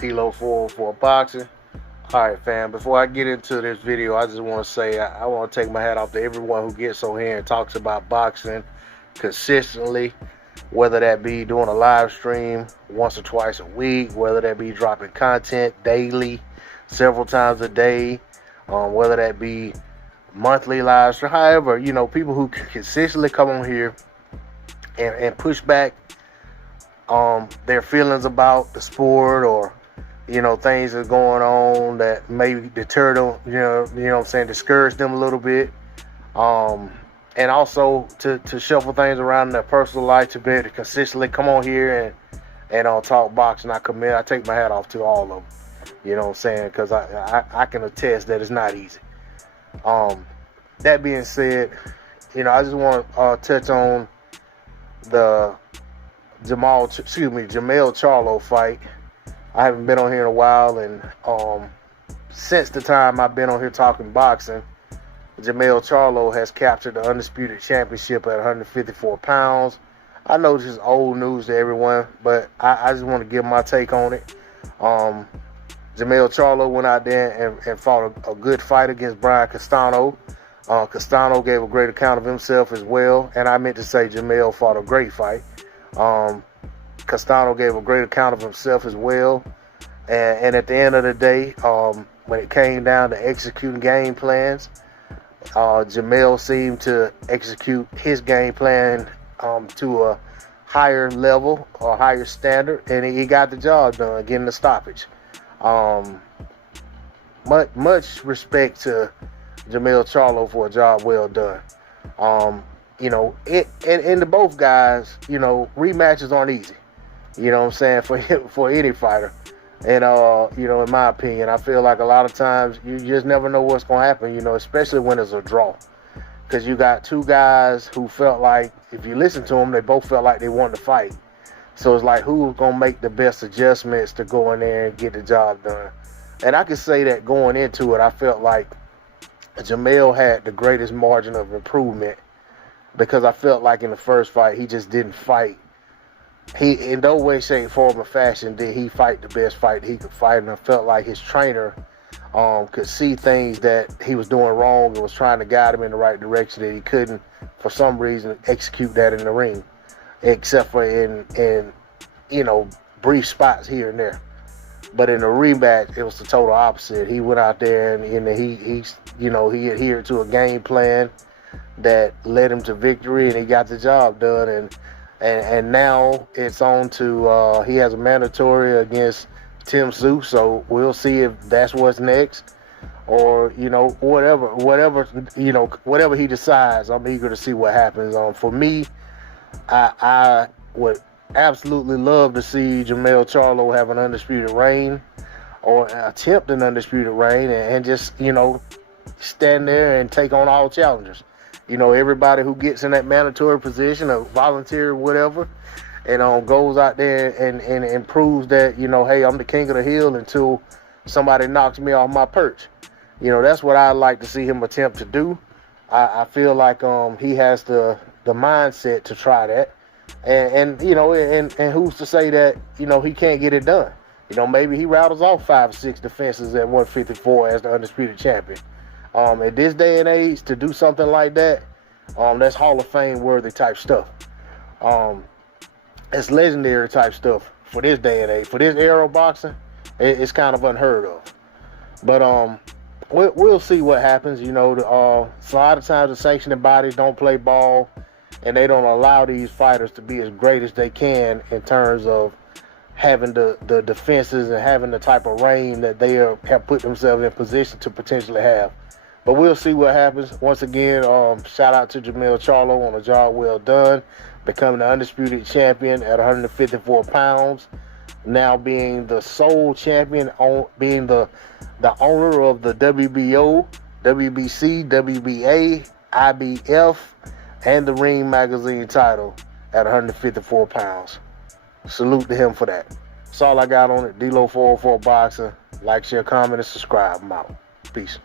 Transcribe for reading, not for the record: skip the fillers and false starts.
D-Lo for boxing. Alright fam, before I get into this video, I just want to say I want to take my hat off to everyone who gets on here and talks about boxing consistently, whether that be doing a live stream once or twice a week, whether that be dropping content daily, several times a day, whether that be monthly live stream, however, people who consistently come on here and push back their feelings about the sport, or things that are going on that maybe deter them, what I'm saying, discourage them a little bit. And also to shuffle things around in their personal life, to be able to consistently come on here and talk boxing. I take my hat off to all of them. You know what I'm saying? Because I can attest that it's not easy. That being said, I just want to touch on the Jermell Charlo fight. I haven't been on here in a while, and since the time I've been on here talking boxing, Jermell Charlo has captured the Undisputed Championship at 154 pounds. I know this is old news to everyone, but I just want to give my take on it. Jermell Charlo went out there and fought a good fight against Brian Castano. Castano gave a great account of himself as well, and I meant to say Jermell fought a great fight. Castano gave a great account of himself as well, and at the end of the day, when it came down to executing game plans, Jermell seemed to execute his game plan to a higher level or higher standard, and he got the job done, getting the stoppage. Much respect to Jermell Charlo for a job well done. And to both guys, rematches aren't easy. You know what I'm saying, for any fighter. And, in my opinion, I feel like a lot of times you just never know what's going to happen, especially when it's a draw. Because you got two guys who felt like, if you listen to them, they both felt like they wanted to fight. So it's like, who's going to make the best adjustments to go in there and get the job done? And I can say that going into it, I felt like Jermell had the greatest margin of improvement, because I felt like in the first fight, he just didn't fight. He, in no way, shape, form, or fashion, did he fight the best fight he could fight. And I felt like his trainer could see things that he was doing wrong and was trying to guide him in the right direction, that he couldn't, for some reason, execute that in the ring, except for in brief spots here and there. But in the rematch, it was the total opposite. He went out there and he adhered to a game plan that led him to victory, and he got the job done. And now it's on to he has a mandatory against Tim Tszyu, so we'll see if that's what's next, or whatever he decides. I'm eager to see what happens. For me, I would absolutely love to see Jermell Charlo have an undisputed reign, or attempt an undisputed reign, and just stand there and take on all challengers. Everybody who gets in that mandatory position, or volunteer, whatever, and goes out there and proves that, hey, I'm the king of the hill until somebody knocks me off my perch. That's what I'd like to see him attempt to do. I feel like he has the mindset to try that. And who's to say that, he can't get it done? Maybe he rattles off 5 or 6 defenses at 154 as the undisputed champion. At this day and age, to do something like that, that's Hall of Fame worthy type stuff. It's legendary type stuff for this day and age. For this era of boxing, it's kind of unheard of. But we'll see what happens. So a lot of times the sanctioning bodies don't play ball, and they don't allow these fighters to be as great as they can in terms of having the defenses and having the type of reign that they have put themselves in position to potentially have. But we'll see what happens. Once again, shout out to Jermell Charlo on a job well done, becoming the Undisputed Champion at 154 pounds, now being the sole champion, being the owner of the WBO, WBC, WBA, IBF, and the Ring Magazine title at 154 pounds. Salute to him for that. That's all I got on it. D-Lo 404 Boxing. Like, share, comment, and subscribe. I'm out. Peace.